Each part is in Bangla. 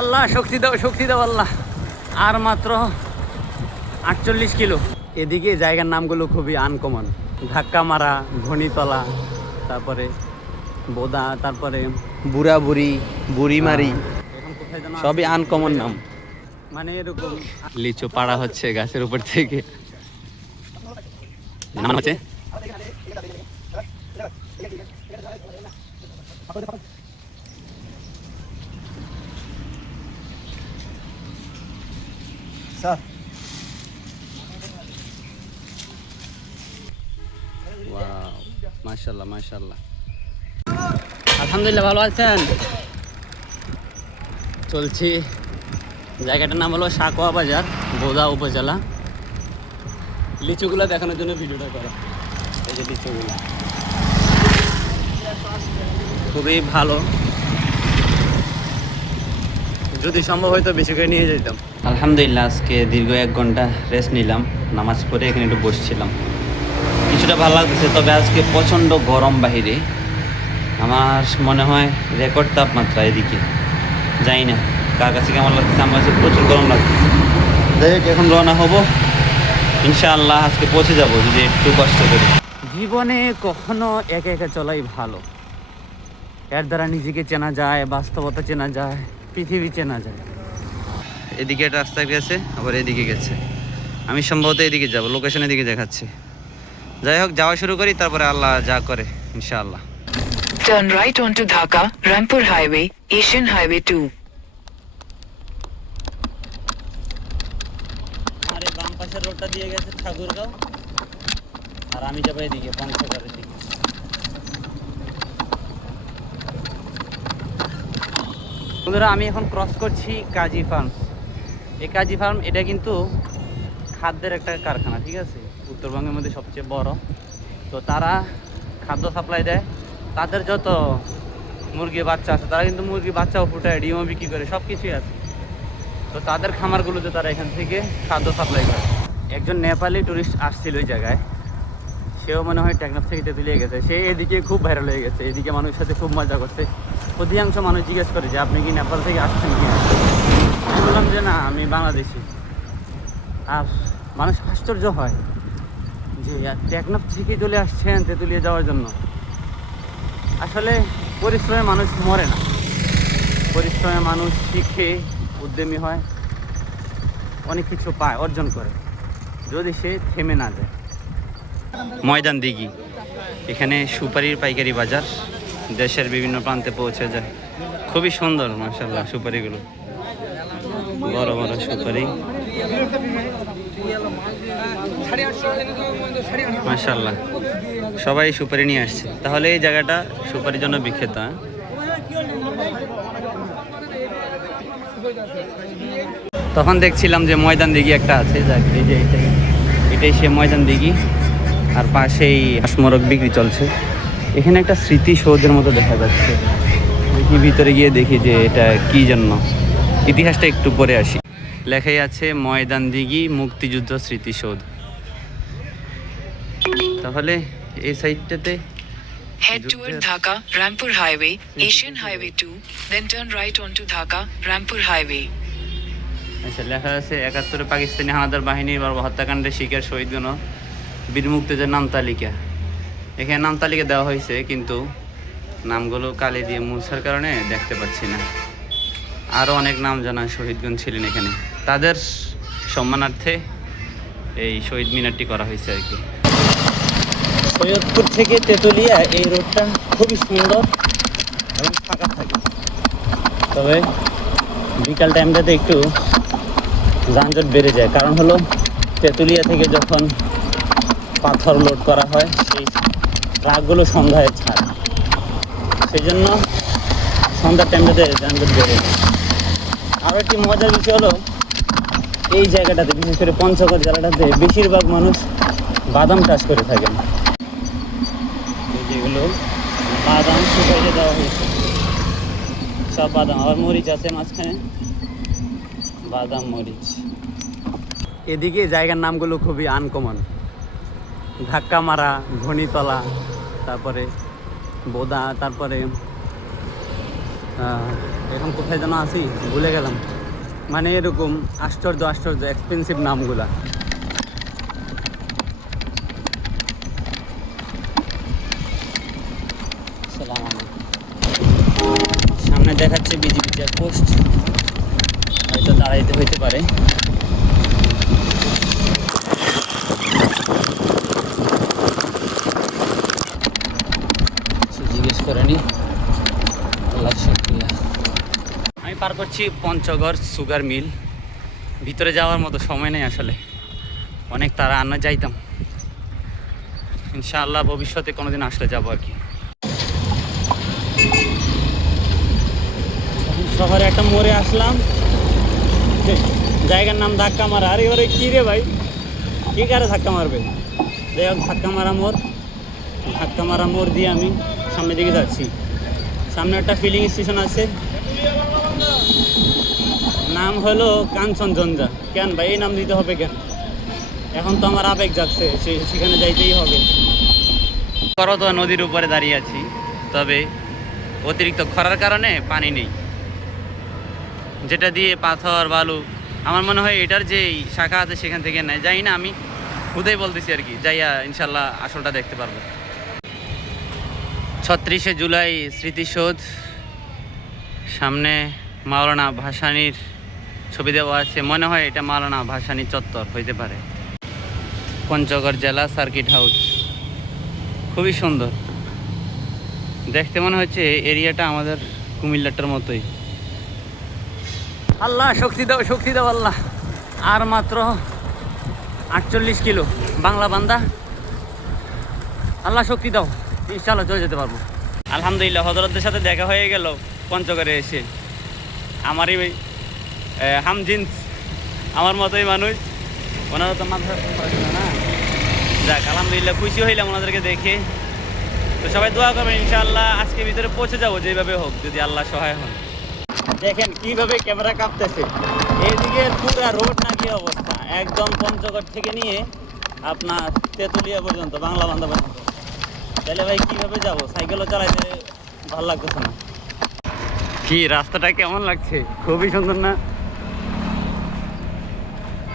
আল্লাহ শক্তি দাও আল্লাহ। আর মাত্র 48 কিলো। এদিকে জায়গার নামগুলো খুবই আনকমন। ধাক্কা মারা, ঘনিতলা, তারপরে বোদা, তারপরে বুড়াবুড়ি, বুড়িমারি, এখন কোথায় যেন সবই আছে, আনকমন নাম। মানে এরকম লিচু পাড়া হচ্ছে গাছের উপর থেকে। নাম হচ্ছে স্যার। ওয়াও, মাশাআল্লাহ মাশাআল্লাহ। আলহামদুলিল্লাহ, ভালো আছেন? চলছি। জায়গাটার নাম হলো সাকোয়া বাজার, বোদা উপজেলা। লিচুগুলো দেখানোর জন্য ভিডিওটা করা। এই যে লিচুগুলো খুবই ভালো, যদি সম্ভব হয়তো বেশি করে নিয়ে যেতাম। আলহামদুলিল্লাহ, আজকে দীর্ঘ 1 ঘন্টা রেস্ট নিলাম। নামাজ পড়ে এখানে একটু বসছিলাম, কিছুটা ভালো লাগতেছে। তবে আজকে প্রচণ্ড গরম বাহিরে, আমার মনে হয় রেকর্ড তাপমাত্রা এদিকে। যাই না কার কাছে কেমন লাগতেছে, আমার কাছে প্রচুর গরম লাগতেছে। যাই হোক, এখন রওনা হব ইনশাআল্লাহ। আজকে পৌঁছে যাব যদি একটু কষ্ট করি। জীবনে কখনো একা একা চলাই ভালো। এর দ্বারা নিজেকে চেনা যায়, বাস্তবতা চেনা যায়, পৃথিবী চেনা যায়। এদিকে একটা রাস্তা গেছে, আবার এদিকে গেছে। আমি সম্ভবত এদিকে যাব, লোকেশন এদিকে দেখাচ্ছে। যাই হোক, যাওয়া শুরু করি, তারপরে আল্লাহ যা করে ইনশাআল্লাহ। Turn right onto Dhaka, Rampur Highway, Asian Highway 2. আর এই বাম পাশের রোডটা দিয়ে গেছে ঠাকুরগাঁও, আর আমি যাবো এদিকে পঞ্চগড়ের দিকে। বন্ধুরা, আমি এখন ক্রস করছি কাজী ফার্ম। এই কাজী ফার্ম এটা কিন্তু খাদ্যের একটা কারখানা, ঠিক আছে, উত্তরবঙ্গের মধ্যে সবচেয়ে বড়। তো তারা খাদ্য সাপ্লাই দেয়। তাদের যত মুরগির বাচ্চা আছে, তারা কিন্তু মুরগির বাচ্চাও ফুটায়, ডিমও বিক্রি করে, সব কিছুই আছে। তো তাদের খামারগুলোতে তারা এখান থেকে খাদ্য সাপ্লাই করে। একজন নেপালি টুরিস্ট আসছিল ওই জায়গায়, সেও মনে হয় টেকনাফ থেকে তেঁতুলিয়ে গেছে। সে এদিকে খুব ভাইরাল হয়ে গেছে, এদিকে মানুষের সাথে খুব মজা করছে। অধিকাংশ মানুষ জিজ্ঞেস করে যে আপনি কি নেপাল থেকে আসছেন কি? আমি বললাম যে না, আমি বাংলাদেশি। আর মানুষ আশ্চর্য হয় যে টেকনাফ থেকে চলে আসছেন তেঁতুলিয়ে যাওয়ার জন্য। আসলে পরিশ্রমে মানুষ মরে না, পরিশ্রমে মানুষ শিখে উদ্যমী হয়, অনেক কিছু পায়, অর্জন করে, যদি সে থেমে না যায়। ময়দান দিঘি, এখানে সুপারির পাইকারি বাজার, দেশের বিভিন্ন প্রান্তে পৌঁছে যায়। খুবই সুন্দর মাশাআল্লাহ সুপারিগুলো, বড় বড় সুপারি মাশাআল্লাহ। সবাই সুপারি নিয়ে আসছে, তাহলে এই জায়গাটা সুপারির জন্য বিখ্যাত। তখন দেখছিলাম যে ময়দান দিঘি একটা আছে, এই যে এটাই সে ময়দান দিঘি। আর পাশেই হাঁসমরক বিক্রি চলছে। এখানে একটা স্মৃতিসৌধের মতো দেখা যাচ্ছে। দেখি ভিতরে গিয়ে দেখি যে এটা কি জন্য, ইতিহাসটা একটু পরে আসি। লেখাই আছে ময়দান দিঘি মুক্তিযুদ্ধ স্মৃতিসৌধ। তাহলে এই সাইডটাতে Head toward Dhaka, Rampur Highway, Asian Highway 2, then turn right onto Dhaka, Rampur Highway. আচ্ছা, লেখা আছে 71 পাকিস্তানি হানাদার বাহিনীর হত্যাকাণ্ডের শিকার শহীদগণ বীর মুক্তিযোদ্ধার নাম তালিকা। এখানে নাম তালিকা দেওয়া হয়েছে, কিন্তু নামগুলো কালি দিয়ে মুছার কারণে দেখতে পাচ্ছি না। আরও অনেক নাম জানা শহীদগণ ছিলেন এখানে, তাদের সম্মানার্থে এই শহীদ মিনারটি করা হয়েছে আর কি। সৈয়দপুর থেকে তেঁতুলিয়া এই রোডটা খুবই সুন্দর এবং ফাঁকা থাকে, তবে বিকাল টাইমটাতে একটু যানজট বেড়ে যায়। কারণ হলো তেঁতুলিয়া থেকে যখন পাথর লোড করা হয়, সেই ট্রাকগুলো সন্ধ্যায় ছাড়ে, সেই জন্য সন্ধ্যার টাইমটাতে যানজট বেড়ে যায়। আরও একটি মজার বিষয় হলো এই জায়গাটাতে, বিশেষ করে পঞ্চগড় জেলাটাতে বেশিরভাগ মানুষ বাদাম চাষ করে থাকেন। যেগুলো বাদাম শুকাইতে দেওয়া হয়েছে, সব বাদাম, আবার মরিচ আছে মাঝখানে, বাদাম মরিচ। এদিকে জায়গার নামগুলো খুবই আনকমন। ধাক্কা মারা, ঘনিতলা, তারপরে বোদা, তারপরে এখন কোথায় যেন আছি ভুলে গেলাম, মানে এরকম আশ্চর্য আশ্চর্য এক্সপেন্সিভ নামগুলা। সামনে দেখাচ্ছে বিজিবি চেকপোস্ট, হয়তো দাঁড়াইতে হইতে পারে। জিজ্ঞেস করে নি। আমি পার করছি পঞ্চগড় সুগার মিল। ভিতরে যাওয়ার মতো সময় নেই আসলে, অনেক তারা আনা যাইতাম। ইনশাআল্লাহ ভবিষ্যতে কোনোদিন আসলে যাবো আর কি। শহরে একটা মোড়ে আসলাম, জায়গার নাম ধাক্কা মারা। আরে ওরে কী রে ভাই, কী কারে ধাক্কা মারবে? যাই হোক ধাক্কা মারা মোড় দিয়ে আমি সামনের দিকে যাচ্ছি। সামনে একটা ফিলিং স্টেশন আছে, নাম হলো কাঞ্চনজঙ্ঘা। কেন ভাই এই নাম দিতে হবে কেন? এখন তো আমার আবেগ যাচ্ছে, সেখানে যাইতেই হবে। করতোয়া নদীর উপরে দাঁড়িয়ে আছি, তবে অতিরিক্ত খরার কারণে পানি নেই, যেটা দিয়ে পাথর বালু আমার মনে হয় এটার যে শাখা আছে সেখান থেকে নেয়। যাই না, আমি খুদেই বলতেছি আর কি, যাইয়া ইনশাল্লাহ আসলটা দেখতে পারবো। 36শে জুলাই স্মৃতিসৌধ, সামনে মাওলানা ভাসানীর ছবি দেওয়া আছে, মনে হয় এটা মাওলানা ভাসানী চত্বর হইতে পারে। পঞ্চগড় জেলা সার্কিট হাউস, খুবই সুন্দর দেখতে, মনে হচ্ছে এরিয়াটা আমাদের কুমিল্লাটার মতোই। আল্লাহ শক্তি দাও আল্লাহ। আর মাত্র 48 কিলো বাংলা বান্দা, আল্লাহ শক্তি দাও, ইনশাআল্লাহ চলে যেতে পারবো। আলহামদুলিল্লাহ হযরতদের সাথে দেখা হয়ে গেল পঞ্চগড়ে এসে। আমারই হামজিন্স, আমার মতোই মানুষ, ওনারা তো মাদ্রাসা পড়াশোনা না। যাক আলহামদুলিল্লাহ খুশি হইলাম ওনাদেরকে দেখে। তো সবাই দোয়া করবেন ইনশাআল্লাহ আজকে ভিতরে পৌঁছে যাবো যেভাবে হোক, যদি আল্লাহ সহায় হন। দেখেন কিভাবে ক্যামেরা কাঁপতেছে, এইদিকে পুরা রোড না কি অবস্থা, একদম পঞ্চগড় থেকে নিয়ে আপনার তেঁতুলিয়া পর্যন্ত, বাংলা বান্ধা পর্যন্ত। তাহলে ভাই কিভাবে যাব? সাইকেলও চালাইতে ভালো লাগতেছে না। কি রাস্তাটা কেমন লাগছে? খুবই সুন্দর না?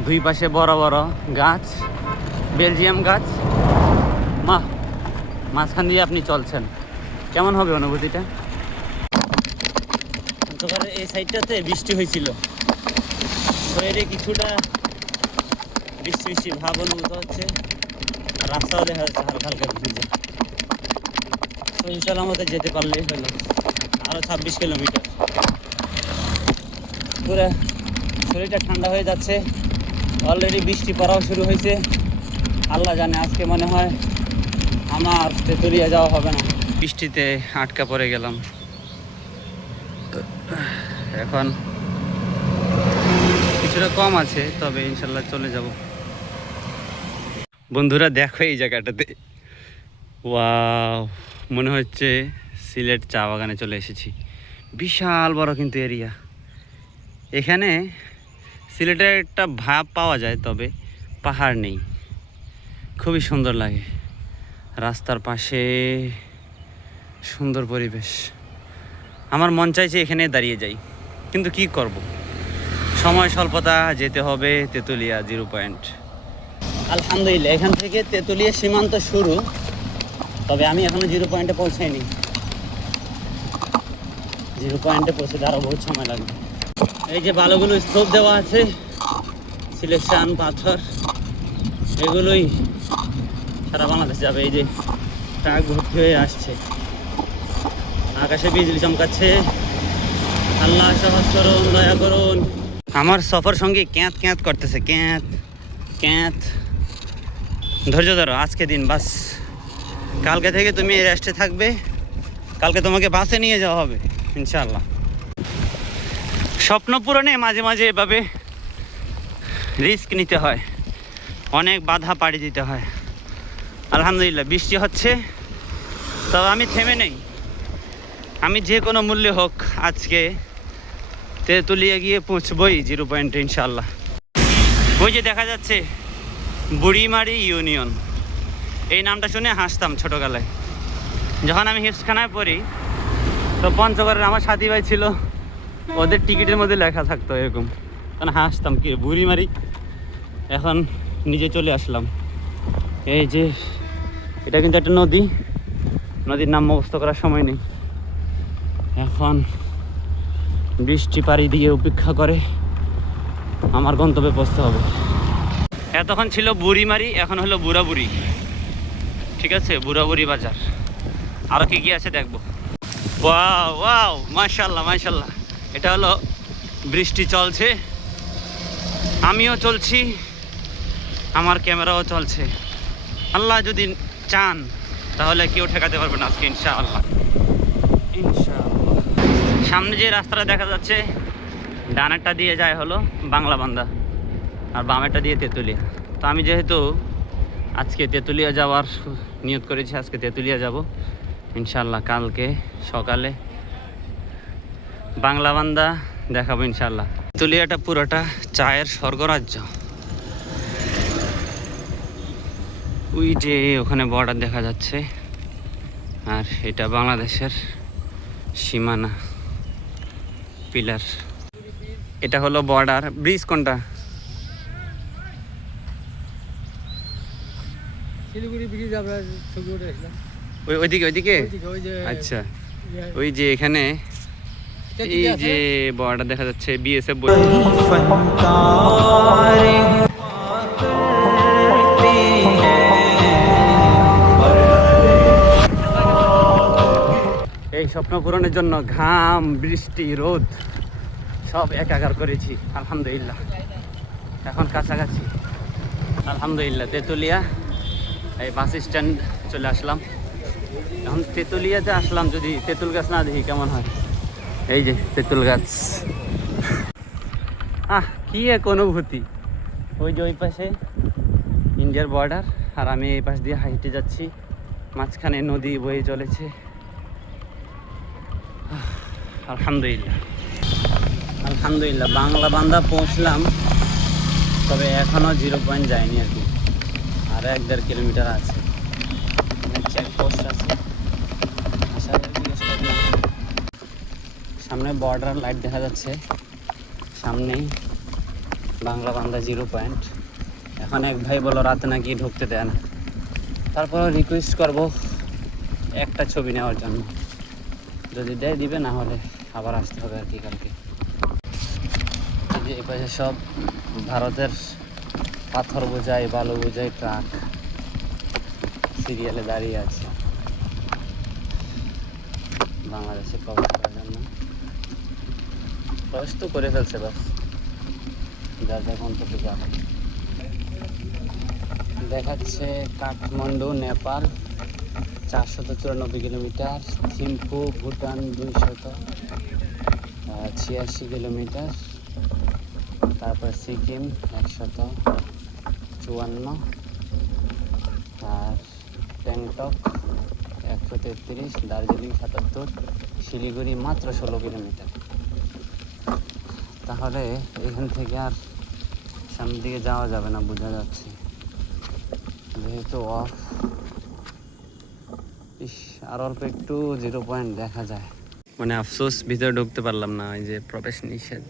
দুই পাশে বড় বড় গাছ, বেলজিয়াম গাছ, মাঝখান দিয়ে আপনি চলছেন, কেমন হবে অনুভূতিটা? পঞ্চগড়ের এই সাইডটাতে বৃষ্টি হয়েছিল, শরীরে কিছুটা বৃষ্টি ভাব অনুভূত হচ্ছে, রাস্তাও দেখা যাচ্ছে হালকা হালকা ভিজে। ইনশাআল্লাহ আমাদের যেতে পারলেই হলো, আরও 26 কিলোমিটার। পুরো শরীরটা ঠান্ডা হয়ে যাচ্ছে, অলরেডি বৃষ্টি পড়াও শুরু হয়েছে। আল্লাহ জানে আজকে মনে হয় আমার তেঁতুলিয়া যাওয়া হবে না। বৃষ্টিতে আটকা পড়ে গেলাম, এখন কিছুটা কম আছে, তবে ইনশাল্লাহ চলে যাব। বন্ধুরা দেখো এই জায়গাটাতে, ওয়াও, মনে হচ্ছে সিলেট চা বাগানে চলে এসেছি। বিশাল বড় কিন্তু এরিয়া। এখানে সিলেটের একটা ভাব পাওয়া যায়, তবে পাহাড় নেই, খুবই সুন্দর লাগে। রাস্তার পাশে সুন্দর পরিবেশ, আমার মন চাইছে এখানে দাঁড়িয়ে যাই, কিন্তু কি করব, সময় স্বল্পতা, যেতে হবে তেঁতুলিয়া 0 পয়েন্ট। আলহামদুলিল্লাহ এখান থেকে তেঁতুলিয়া সীমান্ত শুরু, তবে আমি এখনো 0 পয়েন্টে পৌঁছাইনি। 0 পয়েন্টে পৌঁছতে আরও বহুত সময় লাগবে। এই যে বালুগুলো স্তূপ দেওয়া আছে, সিলেকশন পাথর, এগুলোই সারা বাংলাদেশ যাবে। এই যে ট্রাক ভর্তি হয়ে আসছে, আকাশে বিজলি চমকাচ্ছে। আল্লাহ সহজ করুন, দয়া করুন। আমার সফর সঙ্গী ক্যাঁত ক্যাঁত করতেছে, ক্যাঁত ক্যাঁত। ধৈর্য ধরো, আজকে দিন বাস, কালকে থেকে তুমি রেস্টে থাকবে, কালকে তোমাকে বাসে নিয়ে যাওয়া হবে ইনশাআল্লাহ। স্বপ্ন পূরণে মাঝে মাঝে এভাবে রিস্ক নিতে হয়, অনেক বাধা পাড়ি দিতে হয়। আলহামদুলিল্লাহ বৃষ্টি হচ্ছে, তবে আমি থেমে নেই, আমি যে কোনো মূল্যে হোক আজকে তেঁতুলিয়া গিয়ে পৌঁছবই 0 পয়েন্টে ইনশাআল্লাহ। ওই যে দেখা যাচ্ছে বুড়িমারি ইউনিয়ন, এই নামটা শুনে হাসতাম ছোটোবেলায়। যখন আমি হিফজখানায় পড়ি তো পঞ্চগড়ের আমার সাথী ভাই ছিল, ওদের টিকিটের মধ্যে লেখা থাকতো এরকম, তখন হাসতাম কি বুড়ি মারি। এখন নিজে চলে আসলাম। এই যে এটা কিন্তু একটা নদী, নদীর নাম মুখস্থ করার সময় নেই। এখন বৃষ্টি পাড়ি দিয়ে উপেক্ষা করে আমার গন্তব্যে পৌঁছতে হবে। এতক্ষণ ছিল বুড়িমারি, এখন হলো বুড়াবুড়ি। ঠিক আছে, বুড়াবুড়ি বাজার। আরও কি কি আছে দেখবো। ওয়াও ওয়াও, মাশাল্লাহ মাশাল্লাহ। এটা হলো বৃষ্টি চলছে, আমিও চলছি, আমার ক্যামেরাও চলছে। আল্লাহ যদি চান তাহলে কেউ ঠেকাতে পারবে না আজকে, ইনশাআল্লাহ ইনশাআল্লাহ। সামনে যে রাস্তাটা দেখা যাচ্ছে, ডানেরটা দিয়ে যায় হলো বাংলাবান্ধা, আর বামেরটা দিয়ে তেঁতুলিয়া। তো আমি যেহেতু আজকে তেঁতুলিয়া যাওয়ার নিয়ত করেছি, আজকে তেঁতুলিয়া যাব ইনশাআল্লাহ। কালকে সকালে বাংলাবান্ধা দেখাবো ইনশাআল্লাহ। তেঁতুলিয়াটা পুরোটা চায়ের স্বর্গরাজ্য। ওই যে ওখানে বর্ডার দেখা যাচ্ছে, আর এটা বাংলাদেশের সীমানা পিলার। এটা হলো বর্ডার ব্রিজ। কোনটা? শিলিগুড়ি ব্রিজ আমরা ছবি উঠে আসলাম। ওইদিকে ওইদিকে ওই যে আচ্ছা, ওই যে এখানে এই যে বর্ডার দেখা যাচ্ছে, বিএসএফ। এই স্বপ্ন পূরণের জন্য ঘাম, বৃষ্টি, রোদ সব একাকার করেছি। আলহামদুলিল্লাহ এখন কাছাকাছি, আলহামদুলিল্লাহ। তেঁতুলিয়া এই বাস স্ট্যান্ড চলে আসলাম। এখন তেঁতুলিয়াতে আসলাম, যদি তেঁতুল গাছ না দেখি কেমন হয়। এই যে তেঁতুল গাছ, কি এক অনুভূতি। ওই যে ওই পাশে ইন্ডিয়ার বর্ডার, আর আমি এই পাশ দিয়ে হাইটে যাচ্ছি, মাঝখানে নদী বয়ে চলেছে। আলহামদুলিল্লাহ আলহামদুলিল্লাহ। বাংলাবান্ধা পৌঁছলাম, তবে এখনও 0 পয়েন্ট যায়নি আর কি, আর 1-1.5 কিলোমিটার আছে। চেকপোস্ট আছে, সামনে বর্ডার লাইট দেখা যাচ্ছে, সামনেই বাংলাবান্ধা 0 পয়েন্ট। এখন এক ভাই বলো রাতে নাকি ঢুকতে দেয় না, তারপর রিকোয়েস্ট করবো একটা ছবি নেওয়ার জন্য, যদি দেয় দিবে, না হলে আবার আসতে হবে আর কি কালকে। এই যে এই পাশে সব ভারতের পাথর বোঝাই, বালু বোঝাই ট্রাক সিরিয়ালে দাঁড়িয়ে আছে বাংলাদেশে প্রবেশ করার জন্য। প্রবেশ তো করে ফেলছে, বাস যার যা গন্তব্যে যাবে। দেখাচ্ছে কাঠমান্ডু নেপাল 494 কিলোমিটার, থিম্পু ভুটান 286 কিলোমিটার, তারপর সিকিম 154, আর ট্যাংটক 133, দার্জিলিং 77, শিলিগুড়ি মাত্র 16 কিলোমিটার। তাহলে এখান থেকে আর সামনের দিকে যাওয়া যাবে না, বোঝা যাচ্ছে, যেহেতু অফ। আর অল্প একটু 0 পয়েন্ট দেখা যায়, মানে আফসোস ভিতরে ঢুকতে পারলাম না, এই যে প্রবেশ নিষেধ।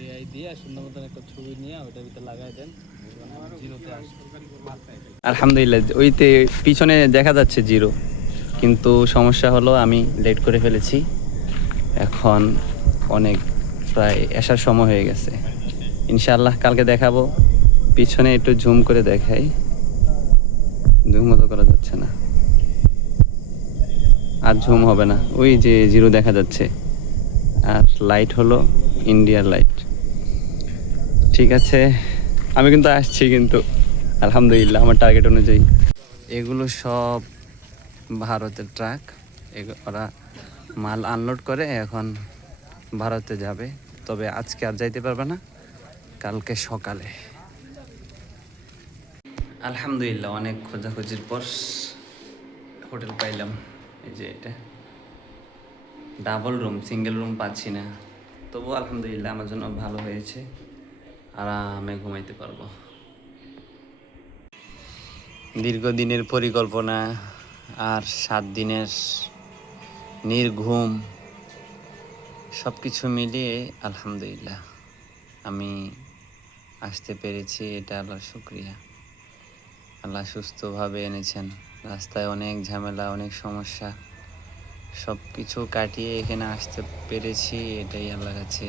এআই দিয়ে সুন্দর মতন একটা ছবি নিয়ে ওটার ভিতরে লাগাই দেন, জিরোতে আসবে। আলহামদুলিল্লাহ, ওইতে পিছনে দেখা যাচ্ছে 0, কিন্তু সমস্যা হলো আমি লেট করে ফেলেছি। এখন অনেক প্রায় আসার সময় হয়ে গেছে। ইনশাআল্লাহ কালকে দেখাবো। পিছনে একটু জুম করে দেখাই, জুম মতো করা যাচ্ছে না, আর জুম হবে না। ওই যে 0 দেখা যাচ্ছে, আর লাইট হলো ইন্ডিয়ার লাইট। ঠিক আছে, আমি কিন্তু আসছি, কিন্তু আলহামদুলিল্লাহ আমার টার্গেট অনুযায়ী। এগুলো সব ভারতের ট্রাক, ওরা মাল আনলোড করে এখন ভারতে যাবে, তবে আজকে আর যাইতে পারবে না, কালকে সকালে। আলহামদুলিল্লাহ অনেক খোঁজাখুঁজির পর হোটেল পাইলাম। এই যে এটা ডাবল রুম, সিঙ্গেল রুম পাচ্ছি না, তবু আলহামদুলিল্লাহ আমার জন্য ভালো হয়েছে, আরামে ঘুমাইতে পারবো। দীর্ঘদিনের পরিকল্পনা আর 7 দিনের নির্ঘুম সব কিছু মিলিয়ে আলহামদুলিল্লাহ আমি আসতে পেরেছি, এটা আল্লাহর শুকরিয়া। আল্লাহ সুস্থভাবে এনেছেন। রাস্তায় অনেক ঝামেলা, অনেক সমস্যা, সব কিছু কাটিয়ে এখানে আসতে পেরেছি, এটাই আল্লাহর কাছে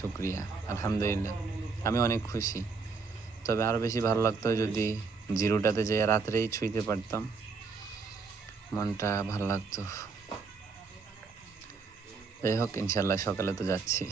শুকরিয়া। আলহামদুলিল্লাহ আমি অনেক খুশি। তবে আরও বেশি ভালো লাগতো যদি জিরোটাতে যেয়ে রাত্রেই ছুঁইতে পারতাম, মনটা ভালো লাগতো। যাই হোক, ইনশাল্লাহ সকালে তো যাচ্ছি।